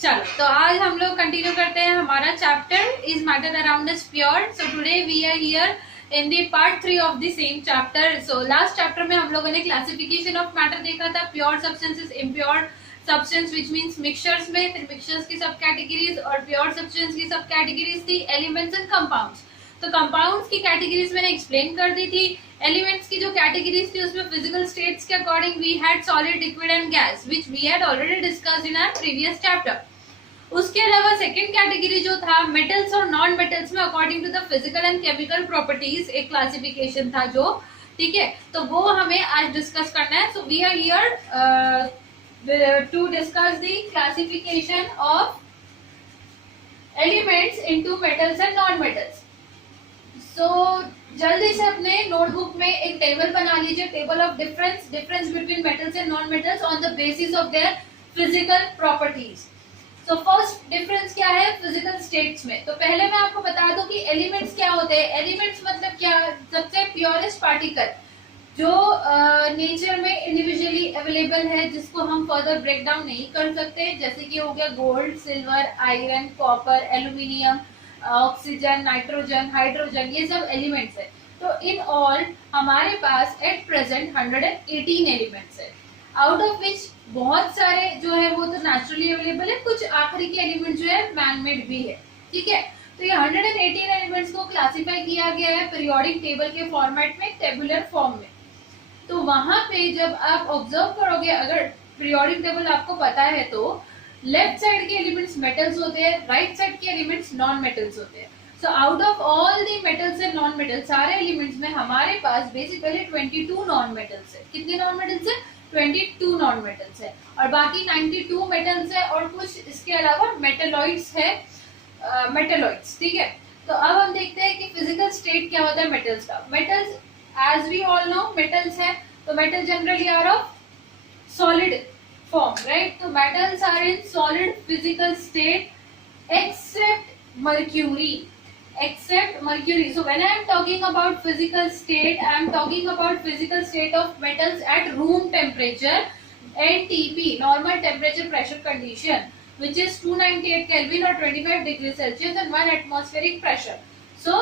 चलो तो आज हम लोग कंटिन्यू करते हैं हमारा chapter is matter around us pure. So today we are here in the part 3 of the same chapter. So last chapter में हम लोगों ने क्लासिफिकेशन ऑफ मैटर देखा था, pure substances, impure substance which means mixtures में, फिर mixtures की सब कैटेगरीज और प्योर सब्सटेंस की सब कैटेगरीज थी, एलिमेंट्स एंड कंपाउंड्स. तो कंपाउंड्स की कैटेगरीज मैंने एक्सप्लेन कर दी थी. एलिमेंट्स की जो कैटेगरीज थी उसमें फिजिकल स्टेट्स के according we had solid, liquid and gas which we had already discussed in our previous chapter. उसके अलावा सेकंड कैटेगरी जो था मेटल्स और नॉन मेटल्स में according to the physical and chemical properties एक क्लासिफिकेशन था जो, ठीक है, तो वो हमें आज डिस्कस करना है. So we are here to discuss the classification of elements into metals and non metals. So जल्दी से अपने नोटबुक में एक टेबल बना लीजिए, table of difference between metals and non metals on the basis of their physical properties. तो first difference क्या है फिजिकल स्टेट्स में. तो पहले मैं आपको बता दूं कि एलिमेंट्स क्या होते हैं. एलिमेंट्स मतलब क्या, सबसे प्योरेस्ट पार्टिकल जो नेचर में इंडिविजुअली अवेलेबल है, जिसको हम फर्दर ब्रेक डाउन नहीं कर सकते, जैसे कि हो गया gold, silver, iron, copper, aluminium, oxygen, nitrogen, hydrogen, ये सब एलिमेंट्स है. तो इन ऑल हमारे पास एट प्रेजेंट 118 एलिमेंट्स है, आउट ऑफ विच बहुत सारे जो है वो तो नेचुरली अवेलेबल है, कुछ आखिरी के एलिमेंट जो है मैन मेड भी है. ठीक है, तो ये 118 एलिमेंट्स को क्लासिफाई किया गया है पीरियोडिक टेबल के फॉर्मेट में, टेबुलर फॉर्म में. तो वहां पे जब आप ऑब्जर्व करोगे, अगर पीरियोडिक टेबल आपको पता है, तो लेफ्ट साइड के एलिमेंट्स मेटल्स होते हैं, राइट साइड के एलिमेंट्स नॉन मेटल्स होते हैं. So out of all the metals and non metals, सारे एलिमेंट्स में हमारे पास बेसिकली 22 नॉन मेटल्स है. कितने नॉन मेटल्स है? 22 नॉन मेटल्स है, और बाकी 92 मेटल्स है, और कुछ इसके अलावा मेटलॉइड्स है, मेटलॉइड्स. ठीक है, तो अब हम देखते हैं कि फिजिकल स्टेट क्या होता है मेटल्स का. Metals as we all know metals है, तो metal generally are of solid form, right? So metals are in solid physical state except mercury. So when I am talking about physical state, I am talking about physical state of metals at room temperature, NTP, normal temperature pressure condition, which is 298 Kelvin or 25 degrees Celsius and 1 atmospheric pressure. So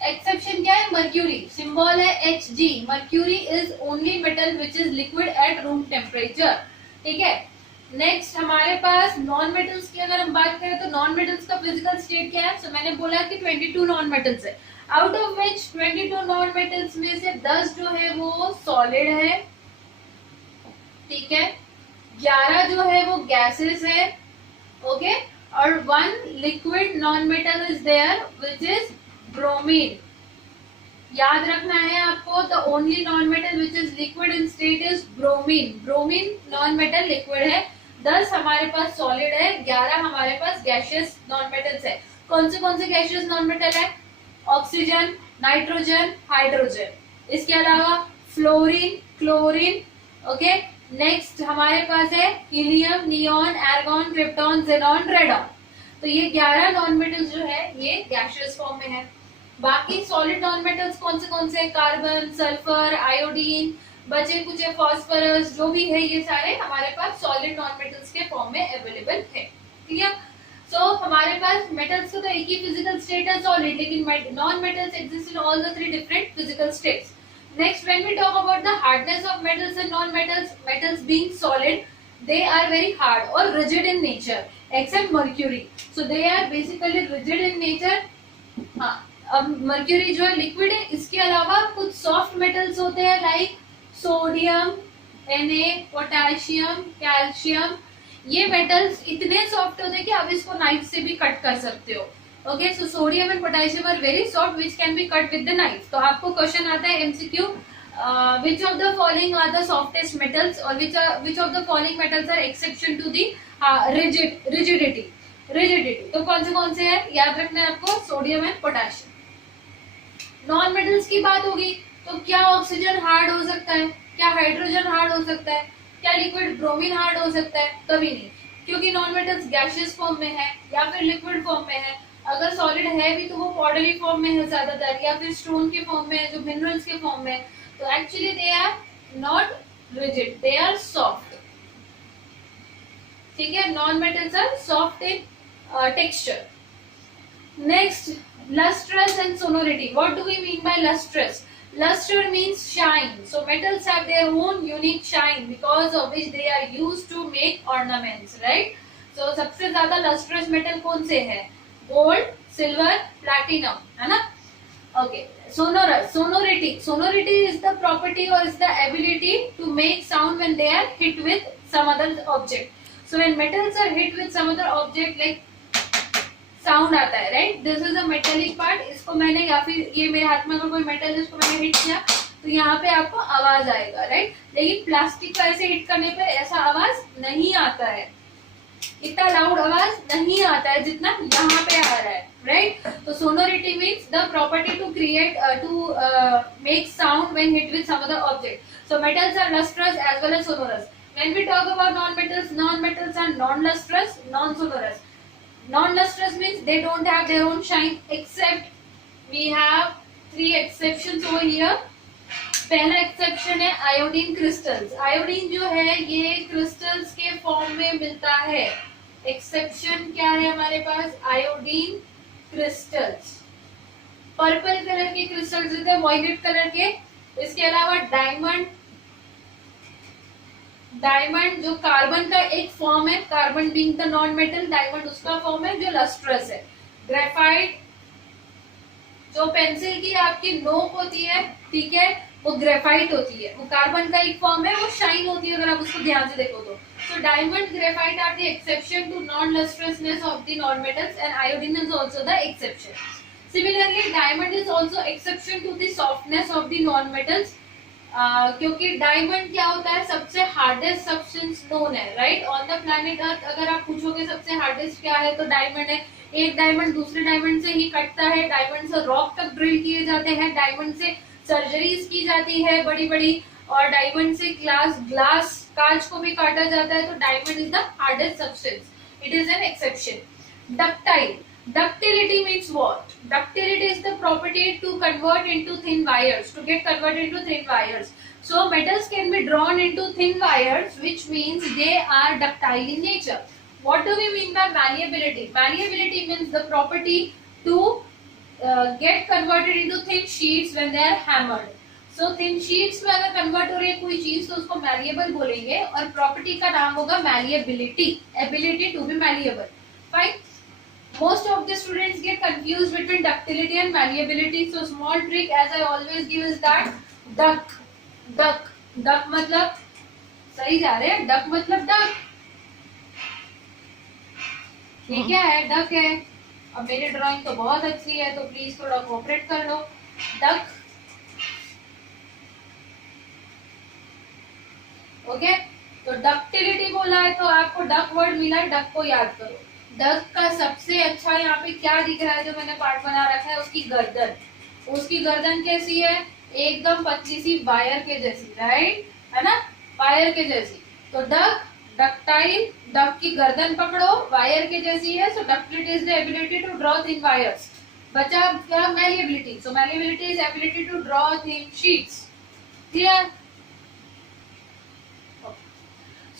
exception क्या है? Mercury, symbol है Hg. Mercury is only metal which is liquid at room temperature. ठीक है, next हमारे पास non metals की अगर हम बात करें, तो नॉन मेटल्स का फिजिकल स्टेट क्या है? मैंने बोला कि 22 नॉन मेटल्स है, out of which 22 non metals में से 10 जो है वो सॉलिड है. ठीक है, 11 जो है वो गैसेस है. ओके, और 1 liquid non metal is there which is bromine. याद रखना है आपको, the only non metal which is liquid in state is bromine. Bromine non metal liquid है. 10 हमारे पास सॉलिड है, 11 हमारे पास गैशियस नॉन मेटल्स है. कौन से गैशियस नॉन मेटल है? Oxygen, nitrogen, hydrogen. इसके अलावा फ्लोरीन, क्लोरीन. ओके, नेक्स्ट हमारे पास है helium, neon, argon, krypton, xenon, radon. तो ये 11 नॉन मेटल्स जो है ये गैशियस फॉर्म में है. बाकी सॉलिड नॉन मेटल्स कौन से? कार्बन, सल्फर, आयोडीन, बचे कुछ फॉस्फोरस, जो भी है ये सारे हमारे पास सॉलिड नॉन मेटल्स के फॉर्म में अवेलेबल है. ठीक है, सो हमारे पास मेटल्स का तो एक ही फिजिकल स्टेट है सॉलिड, लेकिन non metals exist in all the 3 different physical states. Next when we talk about the hardness of metals and non metals, metals being solid they are very hard or rigid in nature except mercury. So they are basically rigid in nature. हाँ, अब mercury जो है liquid है. इसके अलावा कुछ soft metals होते हैं like sodium, Na, potassium, calcium. ये मेटल्स इतने सॉफ्ट होते हैं कि आप इसको नाइफ से भी कट कर सकते हो. Okay, so sodium and potassium are very soft which can be cut with the knife. तो आपको क्वेश्चन आता है MCQ, which of the following are the softest metals, or which of the following metals are exception to the rigidity. तो कौन से है? याद रखना है आपको, sodium and potassium. Non metals की बात होगी तो क्या ऑक्सीजन हार्ड हो सकता है? क्या हाइड्रोजन हार्ड हो सकता है? क्या लिक्विड ब्रोमीन हार्ड हो सकता है? कभी नहीं, क्योंकि नॉन मेटल्स गैशियस फॉर्म में है या फिर लिक्विड फॉर्म में है. अगर सॉलिड है भी तो वो पाउडरी फॉर्म में है ज्यादातर, या फिर स्टोन के फॉर्म में है, जो मिनरल्स के फॉर्म में है. तो actually they are not rigid, they are soft. ठीक है, non metals are soft in texture. Next, lustrous and sonority. What do we mean by lustrous? Luster means shine. So metals have their own unique shine because of which they are used to make ornaments, right? So सबसे ज्यादा lustrous metal कौन से हैं? Gold, silver, platinum, है ना? Okay. Sonorous, sonority. Sonority is the property or is the ability to make sound when they are hit with some other object. So when metals are hit with some other object, like sound आता है, right? This is a metallic part. इसको मैंने, या फिर ये मेरे हाथ में अगर कोई मेटल है इसको मैंने हिट किया तो यहाँ पे आपको आवाज आएगा, राइट? लेकिन प्लास्टिक का ऐसे हिट करने पे ऐसा आवाज नहीं आता है, इतना लाउड आवाज नहीं आता है जितना यहाँ पे आ रहा है, राइट? तो sonority means the property to create to make sound when hit with some other object. So metals are lustrous as well as sonorous. When we talk about non metals are non lustrous, non sonorous. Non-lustrous means they don't have their own shine, except we have 3 exceptions over here. पहला exception है iodine crystals. Iodine जो है ये crystals के form में मिलता है. Exception क्या है हमारे पास? Iodine crystals. पर्पल कलर के क्रिस्टल्स होते हैं, वायलेट कलर के. इसके अलावा डायमंड जो कार्बन का एक फॉर्म है, carbon being the non metal, diamond उसका फॉर्म है जो लस्ट्रस है. ग्रेफाइट, जो पेंसिल की आपकी नोक होती है, ठीक है, वो ग्रेफाइट होती है, वो कार्बन का एक फॉर्म है, वो शाइन होती है अगर आप उसको ध्यान से देखो तो. So diamond, graphite are the exception to non lustrousness of the non metals and iodine is also the exception. Similarly diamond is also exception to the softness of the non metals. क्योंकि diamond क्या होता है? सबसे hardest substance known है, right? On the planet Earth अगर आप पूछोगे सबसे हार्डेस्ट क्या है तो डायमंड है. एक डायमंड दूसरे डायमंड से ही कटता है, डायमंड से रॉक तक ड्रिल किए जाते हैं, डायमंड से सर्जरीज की जाती है बड़ी बड़ी, और डायमंड से ग्लास कांच को भी काटा जाता है. तो diamond is the hardest substance, it is an exception. Ductile. Ductility means what? Ductility is the property to convert into thin wires, to get converted into thin wires. So metals can be drawn into thin wires, which means they are ductile in nature. What do we mean by malleability? Malleability means the property to get converted into thin sheets when they are hammered. So thin sheets में अगर convert हो रही है कोई चीज तो उसको malleable बोलेंगे, और property का नाम होगा malleability, ability to be malleable. Fine. Most of the students get confused between ductility and malleability. So small trick as I always give is that duck मतलब सही जा रहे हैं, duck मतलब duck. ये क्या है? duck है. अब मेरी ड्राइंग तो बहुत अच्छी है तो प्लीज थोड़ा कोऑपरेट कर लो. duck. ओके, तो डक्टिलिटी बोला है तो आपको डक वर्ड मिला है, डक को याद करो. डक का सबसे अच्छा यहाँ पे क्या दिख रहा है जो मैंने पार्ट बना रखा है? उसकी गर्दन. उसकी गर्दन कैसी है? एकदम पतली सी वायर के जैसी, राइट? है ना, वायर के जैसी. तो डक, डक्टाइल, डक की गर्दन पकड़ो, वायर के जैसी है. So ductility is the ability to draw thin wires. बचा क्या? Malleability. So malleability is ability to draw thin sheets. Clear?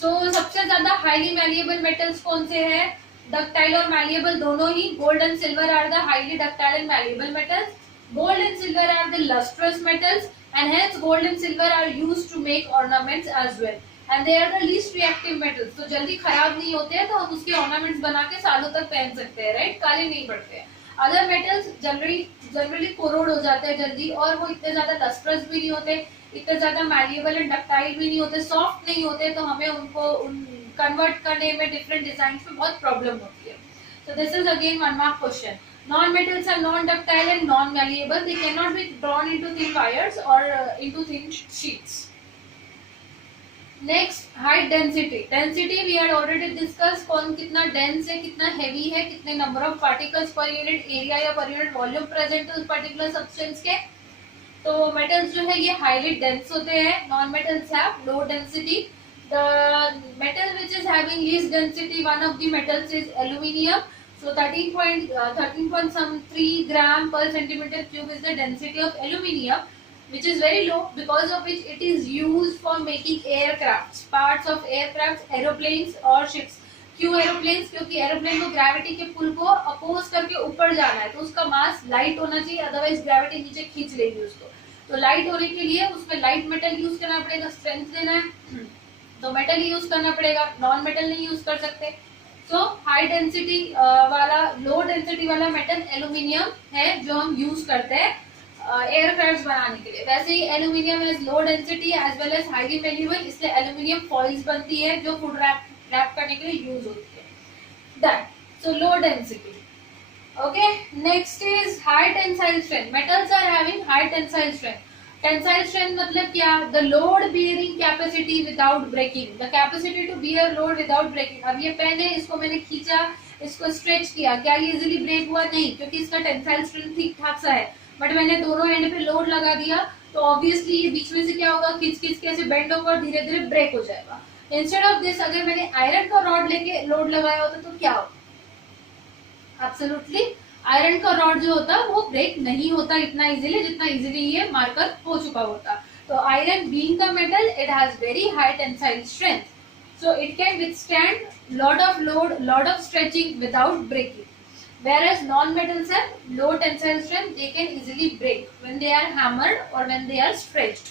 So सबसे ज्यादा हाईली मैलिएबल मेटल्स कौन से हैं? डक्टाइल और मैलिएबल दोनों ही. Gold and silver are the highly ductile and malleable metals. Gold and silver are the lustrous metals and hence gold and silver are used to make ornaments as well, and they are the least reactive metals. तो जल्दी खराब नहीं होते हैं तो हम उसके ornaments बना के सालों तक पहन सकते हैं, राइट? काले नहीं पड़ते हैं. अदर मेटल्स जनरली कोरोड हो जाते हैं जल्दी, और वो इतने ज्यादा लस्ट्रस भी नहीं होते, इतने ज्यादा मैलिएबल एंड डक्टाइल भी नहीं होते, सॉफ्ट नहीं होते, तो हमें उनको कन्वर्ट करने में डिफरेंट डिजाइन में बहुत प्रॉब्लम होती है. So this is again 1 mark question. Non-metals are non-ductile and non-malleable. They cannot be drawn into thin wires or into thin sheets. Next, height density. Density we had already discussed. कौन कितना dense है, कितना heavy है, कितने number of particles per unit area या per unit volume present है उस particular substance के. तो metals जो है ये highly dense होते हैं. Non-metals have low density. The metal which is having least density, one of the metals is aluminium. So 13.3 gram per centimeter cube is the density of aluminium, which is very low, because of which it is used for making aircrafts, parts of aircrafts, aeroplanes or ships. क्यों aeroplanes? क्योंकि aeroplane को gravity के पुल को oppose करके ऊपर जाना है, तो उसका मास लाइट होना चाहिए, अदरवाइज ग्रेविटी नीचे खींच लेगी उसको। तो लाइट होने के लिए उसमें लाइट मेटल यूज करना पड़ेगा, स्ट्रेंथ देना है तो मेटल यूज करना पड़ेगा, नॉन मेटल नहीं यूज कर सकते। सो हाई डेंसिटी वाला, लो डेंसिटी वाला मेटल एल्यूमिनियम है जो हम यूज करते हैं एयरक्राफ्ट बनाने के लिए। वैसे ही aluminium is low density as well as highly valuable, इसलिए एल्यूमिनियम फॉइल्स बनती है जो फूड रैप करने के लिए यूज होती है। Done. So low density. Okay, next is high tensile strength. Metals are having high tensile strength. Tensile strength मतलब क्या? The load bearing capacity without breaking. The capacity to bear load without breaking. अब ये pen है, इसको मैंने खींचा, इसको stretch किया, क्या ये इजीली ब्रेक हुआ? नहीं, क्योंकि इसका टेंसाइल स्ट्रेंथ ठीक ठाक सा है। बट मैंने दोनों एंड पे लोड लगा दिया तो ऑब्वियसली ये बीच में से क्या होगा, खींच खींच के ऐसे बेंड होकर धीरे धीरे ब्रेक हो जाएगा। इंस्टेड ऑफ दिस अगर मैंने आयरन का रॉड लेके लोड लगाया होता तो क्या होता? एब्सोल्युटली आयरन का रॉड जो होता है वो ब्रेक नहीं होता इतना इजीली जितना इजीली ये मार्कर हो चुका होता। तो iron being a metal, it has very high tensile strength, so it can withstand lot of load, lot of stretching without breaking, whereas non-metals have low tensile strength, they can easily break when they are hammered or when they are stretched.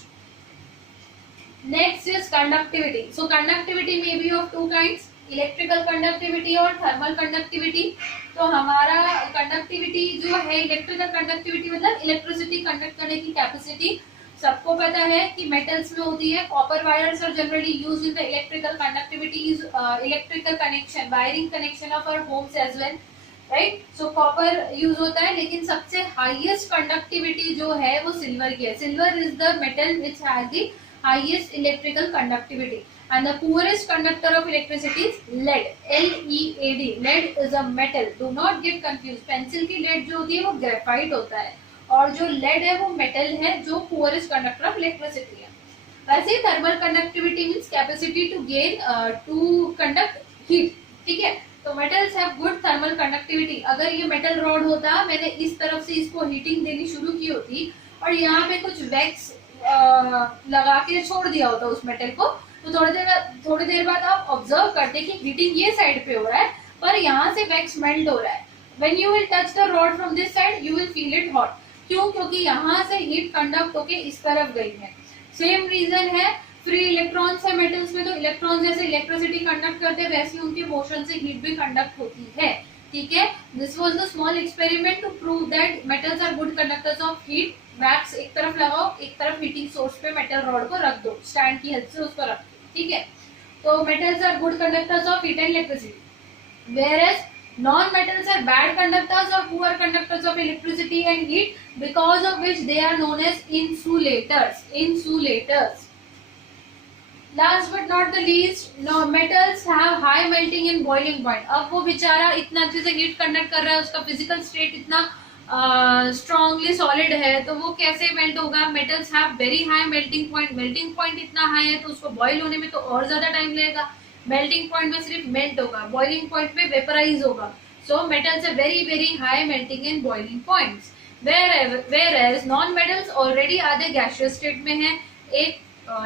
Next is conductivity. So conductivity may be of two kinds, electrical conductivity और thermal conductivity. तो हमारा conductivity जो है, electrical conductivity मतलब electricity conduct करने की capacity. सबको पता है कि मेटल्स में होती है। Copper wires are generally used in the electrical conductivity, electrical connection, wiring connection of our homes as well, right. So copper use होता है, लेकिन सबसे हाईएस्ट कंडक्टिविटी जो है वो सिल्वर की है। Silver is the metal which has the highest electrical conductivity and the poorest conductor of electricity is lead, L-E-A-D. lead is a metal, do not get confused. Pencil की lead जो होती है वो ग्रेफाइट होता है और जो lead है वो मेटल है जो poorest conductor of electricity है। वैसे thermal conductivity means capacity to gain to conduct heat, ठीक है। तो metals have good thermal conductivity. अगर ये मेटल रॉड होता, मैंने इस तरफ से इसको हीटिंग देनी शुरू की होती और यहाँ पे कुछ वैक्स लगा के छोड़ दिया होता उस मेटल को, तो थोड़ी देर बाद आप ऑब्जर्व करते कि हीटिंग ये साइड पे हो रहा है पर यहाँ से वैक्स मेल्ट हो रहा है। When you will touch the rod from this side you will feel it hot. क्यों? क्योंकि यहाँ से हीट कंडक्ट होके इस तरफ गई है। सेम रीजन है, फ्री इलेक्ट्रॉन्स है मेटल्स में, तो इलेक्ट्रॉन जैसे इलेक्ट्रिसिटी कंडक्ट करते हैं वैसे उनके मोशन से हीट भी कंडक्ट होती है, ठीक है। This was the small experiment to prove that metals are good conductors of heat. Wax एक तरफ लगाओ, एक तरफ हीटिंग सोर्स पे मेटल रॉड को रख दो, स्टैंड की हेल्प से उसको रख दो, ठीक है। तो metals are good conductors of heat and electricity, whereas non-metals are bad conductors or poor conductors of electricity and heat, because of which they are known as insulators. Insulators. Last but not the least, no, metals have high melting and boiling point. अब वो बेचारा इतना अच्छे से heat conduct कर रहा है, उसका फिजिकल स्टेट इतना स्ट्रॉन्गली सॉलिड है, तो वो कैसे मेल्ट होगा? Metals have very high melting point. Melting point इतना हाई है तो उसको बॉइल होने में तो और ज्यादा टाइम लगेगा। मेल्टिंग पॉइंट में सिर्फ मेल्ट होगा, बॉइलिंग पॉइंट में वेपराइज होगा। सो मेटल्स है very very high melting and boiling points, whereas non metals already आधे गैसियस स्टेट में है, एक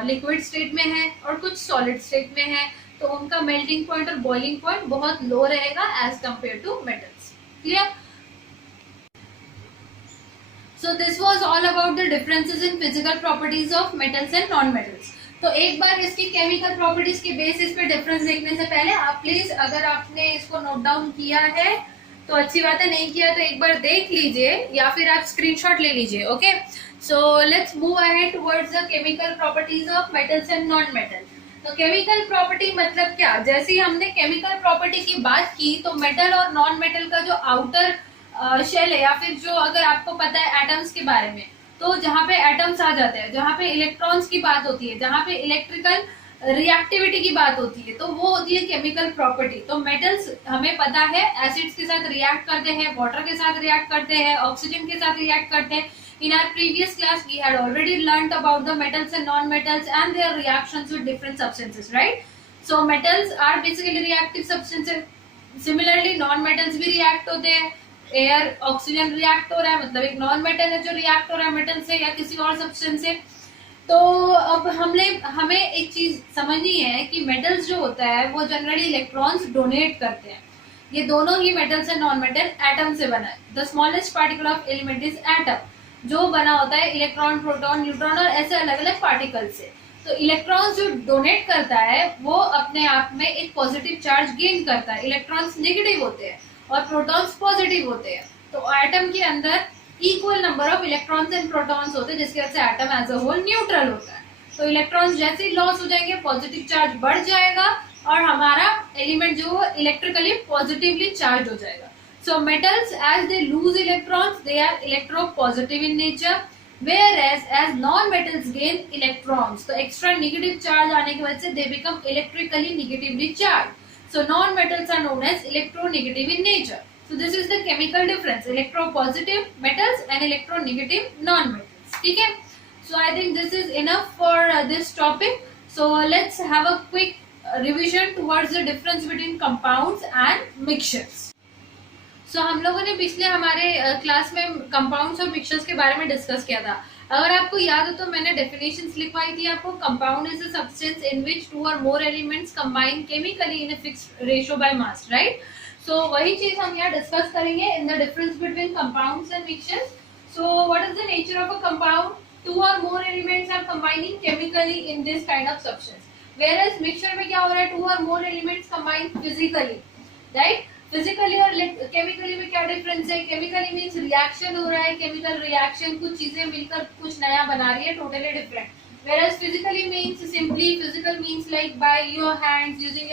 लिक्विड स्टेट में है और कुछ सॉलिड स्टेट में है, तो उनका मेल्टिंग पॉइंट और बॉइलिंग पॉइंट बहुत लो रहेगा as compare to metals. Clear? So this was all about the differences in physical properties of metals and non-metals. तो एक बार इसकी केमिकल प्रॉपर्टीज के बेसिस पे डिफरेंस देखने से पहले आप प्लीज, अगर आपने इसको नोट डाउन किया है तो अच्छी बात है, नहीं किया तो एक बार देख लीजिए या फिर आप स्क्रीनशॉट ले लीजिए। Okay, so let's move ahead towards the chemical properties of metals and non metal. तो केमिकल प्रॉपर्टी मतलब क्या? जैसे हमने केमिकल प्रॉपर्टी की बात की तो मेटल और नॉन मेटल का जो आउटर शेल है, या फिर जो अगर आपको पता है एटम्स के बारे में, तो जहाँ पे एटम्स आ जाते हैं, जहाँ पे इलेक्ट्रॉन्स की बात होती है, जहाँ पे इलेक्ट्रिकल रिएक्टिविटी की बात होती है, तो वो होती है केमिकल प्रॉपर्टी। तो मेटल्स हमें पता है एसिड्स के साथ रिएक्ट करते हैं, वाटर के साथ रिएक्ट करते हैं, ऑक्सीजन के साथ रिएक्ट करते हैं। In our previous class, we had already learnt about the metals and non-metals and their reactions with different substances, right? So metals are basically reactive substances. Similarly, non-metals भी react होते हैं। Air oxygen react हो रहा है, मतलब एक non metal है जो रिएक्ट हो रहा है मेटल से या किसी और सब्सटेंस से। तो अब हमें एक चीज समझनी है कि मेटल्स जो होता है वो जनरली इलेक्ट्रॉन्स डोनेट करते हैं। ये दोनों ही metals and non metal atom से बना है। The smallest particle of element is atom, जो बना होता है इलेक्ट्रॉन, प्रोटॉन, न्यूट्रॉन और ऐसे अलग अलग पार्टिकल से। तो इलेक्ट्रॉन्स जो डोनेट करता है वो अपने आप में एक पॉजिटिव चार्ज गेन करता है, इलेक्ट्रॉन्स नेगेटिव होते हैं और प्रोटॉन्स पॉजिटिव होते हैं। तो एटम के अंदर equal number of electrons and protons होते हैं, जिसकी वजह से atom as a whole neutral होता है। तो इलेक्ट्रॉन्स जैसे ही लॉस हो जाएंगे पॉजिटिव चार्ज बढ़ जाएगा और हमारा एलिमेंट जो इलेक्ट्रिकली पॉजिटिवली चार्ज हो जाएगा। So metals, as they lose electrons, they are electropositive in nature, whereas as non-metals gain electrons, तो extra negative charge आने की वजह से they become electrically negatively charged. So non-metals are known as electronegative in nature. So this is the chemical difference: electropositive metals and electronegative non-metals. ठीक है? So I think this is enough for this topic. So let's have a quick revision towards the difference between compounds and mixtures. So, हम लोगों ने पिछले हमारे class में compounds और mixtures के बारे में डिस्कस किया था। अगर आपको याद हो तो मैंने डेफिनेशंस लिखवाई थी आपको। Compound is a substance in which two or more elements combine chemically in a fixed ratio by mass, right. So वही चीज हम यहाँ डिस्कस करेंगे in the difference between compounds and mixtures. So what is the nature of a compound? Two or more elements are combining chemically in this kind of substance, whereas mixture में क्या हो रहा है? Two or more elements combine physically, right. Physically और chemically में क्या difference है? Chemically means reaction हो रहा है, केमिकल रिएक्शन, कुछ चीजें मिलकर कुछ नया बना रही है, totally different. Whereas physically means simply physical means like by your hands, using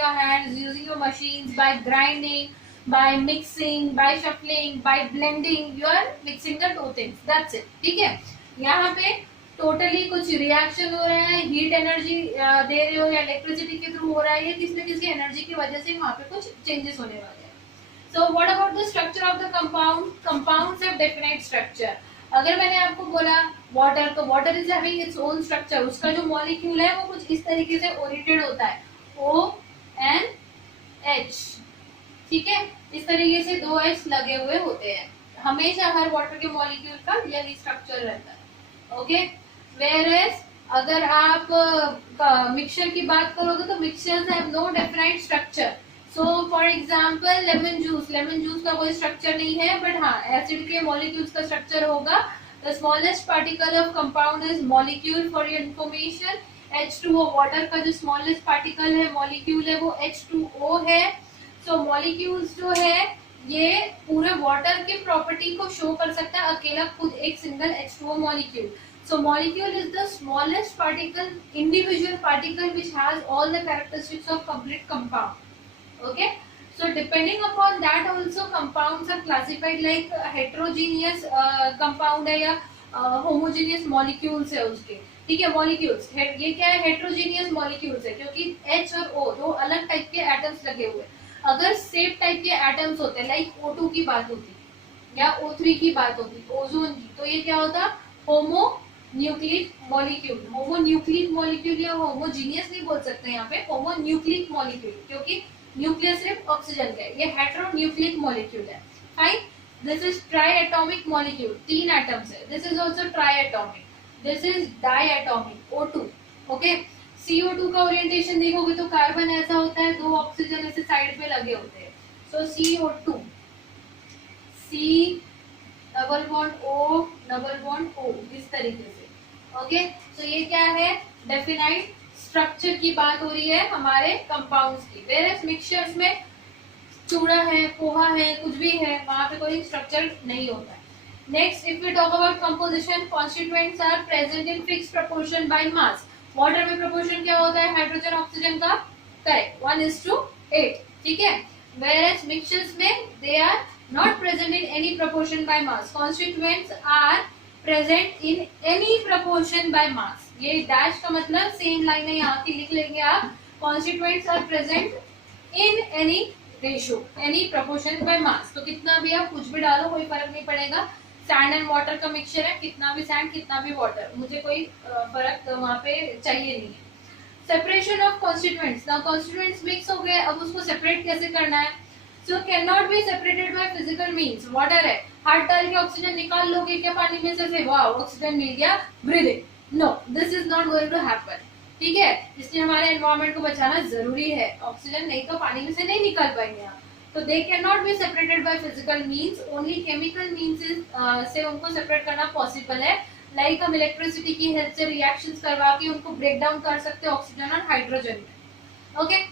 your machines, by grinding, by mixing, by shuffling, by blending, you are mixing the two things. That's it. ठीक है? यहाँ पे totally कुछ reaction हो रहा है, heat energy दे रहे हो या इलेक्ट्रिसिटी के थ्रू हो रहा है, या किसी न किसी एनर्जी की वजह से वहाँ पे कुछ चेंजेस होने वाले हैं। So what about the structure of the compound? Compounds have definite structure. अगर मैंने आपको बोला वाटर, तो water is having its own structure. उसका जो मॉलिक्यूल है वो कुछ इस तरीके से ओरिएंटेड होता है, ONH, ठीक है। इस तरीके से दो H लगे हुए होते हैं। हमेशा हर वाटर के मॉलिक्यूल का यही स्ट्रक्चर रहता है, ओके। वेयरएज अगर आप मिक्सचर की बात करोगे तो mixtures have no definite structure. So for example lemon juice का कोई स्ट्रक्चर नहीं है, बट हाँ एसिड के मॉलिक्यूल्स का स्ट्रक्चर होगा। The smallest particle of compound is molecule, for your information. H2O water का जो स्मॉलेस्ट पार्टिकल है, मॉलिक्यूल है, वो H2O है। सो मॉलिक्यूल्स जो है ये पूरे वाटर के प्रॉपर्टी को शो कर सकता है अकेला खुद एक single H2O molecule. So molecule is the smallest particle, individual particle which has all the characteristics of complete compound. Okay. So depending upon that also compounds are classified like heterogeneous compound है या homogeneous molecules है उसके, ठीक है। molecules ये क्या है? heterogeneous molecules है, क्योंकि H और O दो अलग टाइप के एटम्स लगे हुए। अगर सेम टाइप के एटम्स होते हैं, लाइक O2 की बात होती या O3 की बात होती, ओजोन की, तो ये क्या होता? Homonuclear molecule. Homonuclear molecule या होमोजीनियस नहीं बोल सकते यहाँ पे, होमोन्यूक्लिक मॉलिक्यूल, क्योंकि न्यूक्लियस सिर्फ ऑक्सीजन का है। ये हेटेरोन्यूक्लिक मॉलिक्यूल है, fine. This is triatomic molecule, 3 atoms है। This is also triatomic. This is diatomic, O2, okay. CO2 का ओरिएंटेशन देखोगे तो कार्बन ऐसा होता है, 2 ऑक्सीजन ऐसे साइड पे लगे होते हैं। सो CO2, C double bond O double bond O, इस तरीके से, ओके। तो ये क्या है? डेफिनाइट स्ट्रक्चर की बात हो रही है हमारे कंपाउंड्स की। वेयरएज मिक्सचर्स में चूड़ा है, पोहा है, कुछ भी है, वहां पे कोई स्ट्रक्चर नहीं होता है। Next, if we talk about composition, constituents are present in fixed proportion by mass. Water में प्रोपोर्शन क्या होता है? हाइड्रोजन ऑक्सीजन का, करेक्ट, 1:8, ठीक है। Whereas mixtures में they are not present in any proportion by mass. Constituents are present in any proportion by mass. ये dash का मतलब सेम लाइन है, यहाँ की लिख लेंगे आप। Constituents are present in any ratio, any proportion by mass. तो कितना भी आप कुछ भी डालो कोई फर्क नहीं पड़ेगा। सैंड एंड वाटर का मिक्सचर है, कितना भी सैंड कितना भी वाटर, मुझे कोई फर्क वहाँ पे चाहिए नहीं है। Separation of constituents, now constituents mix हो गए, अब उसको सेपरेट कैसे करना है? So can not be separated by physical means. Water है, हाथ डाल के ऑक्सीजन निकाल लोगे क्या पानी में से? वाह, ऑक्सीजन मिल गया, breathing, no, this is not going to happen, ठीक है। इसलिए हमारे एनवायरमेंट को बचाना जरूरी है। ऑक्सीजन नहीं तो पानी में से नहीं निकल पाएंगे आप। तो they can not be separated by physical means, only chemical means से उनको सेपरेट करना पॉसिबल है। लाइक हम इलेक्ट्रिसिटी की हेल्प से रिएक्शंस करवा के उनको ब्रेक डाउन कर सकते हैं ऑक्सीजन और हाइड्रोजन में, okay.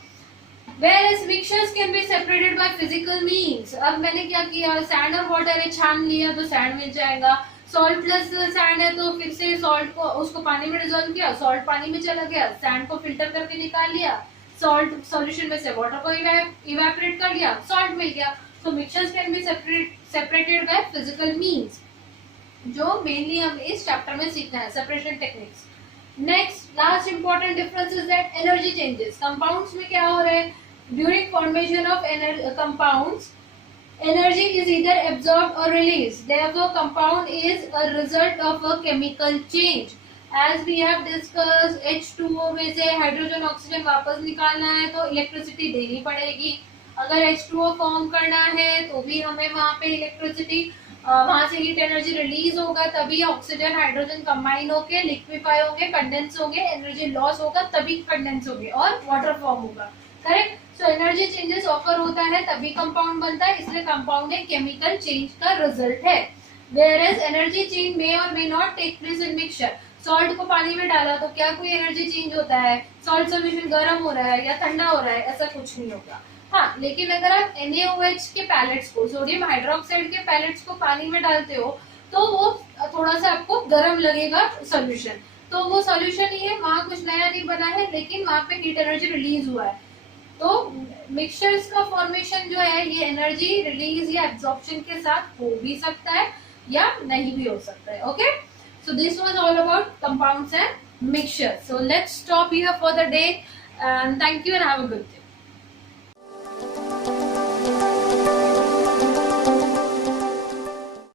Whereas mixtures can be separated by physical means. अब मैंने क्या किया, सैंड और वाटर है, छान लिया तो सैंड मिल जाएगा। सॉल्ट प्लस सैंड है तो फिर से सॉल्ट को उसको पानी में डिजोल्व किया, सॉल्ट पानी में चला गया, सैंड को फिल्टर करके निकाल लिया, सॉल्ट सॉल्यूशन में से वाटर को इवेपोरेट कर लिया, सॉल्ट मिल गया। तो mixtures can be separated by physical means, जो मेनली हम इस चैप्टर में सीखना है, separation techniques. Next last important difference is that energy changes. Compounds में क्या हो रहा है, during formation of compounds energy is either absorbed or released, therefore compound is a result of a chemical change. As we have discussed, H2O में से hydrogen oxygen वापस निकालना है तो इलेक्ट्रिसिटी देनी पड़ेगी। अगर H2O फॉर्म करना है तो भी हमें वहां पे इलेक्ट्रिसिटी, वहां से हीट एनर्जी रिलीज होगा, तभी ऑक्सीजन हाइड्रोजन कंबाइन होके लिक्विफाई होंगे, कंडेंस होंगे, एनर्जी लॉस होगा, तभी कंडेंस होंगे और वाटर फॉर्म होगा, correct. So energy changes offer होता है तभी कंपाउंड बनता है, इसलिए कंपाउंड एक केमिकल चेंज का रिजल्ट है। Whereas एनर्जी चेंज मे और may not take place in mixture. Salt को पानी में डाला तो क्या कोई एनर्जी चेंज होता है, सॉल्ट सोल्यूशन गर्म हो रहा है या ठंडा हो रहा है, ऐसा कुछ नहीं होगा। हाँ, लेकिन अगर आप NaOH के पैलेट्स को, सोडियम हाइड्रोक्साइड के पैलेट्स को पानी में डालते हो तो वो थोड़ा सा आपको गर्म लगेगा सोल्यूशन, तो वो सोल्यूशन ही है, वहां कुछ नया नहीं बना है, लेकिन वहां पे हीट एनर्जी रिलीज हुआ है। तो मिक्सचर्स का फॉर्मेशन जो है ये एनर्जी रिलीज या एब्जॉर्प्शन के साथ हो भी सकता है या नहीं भी हो सकता है, okay. So this was all about compounds and mixtures. So let's stop here for the day and thank you and have a good day.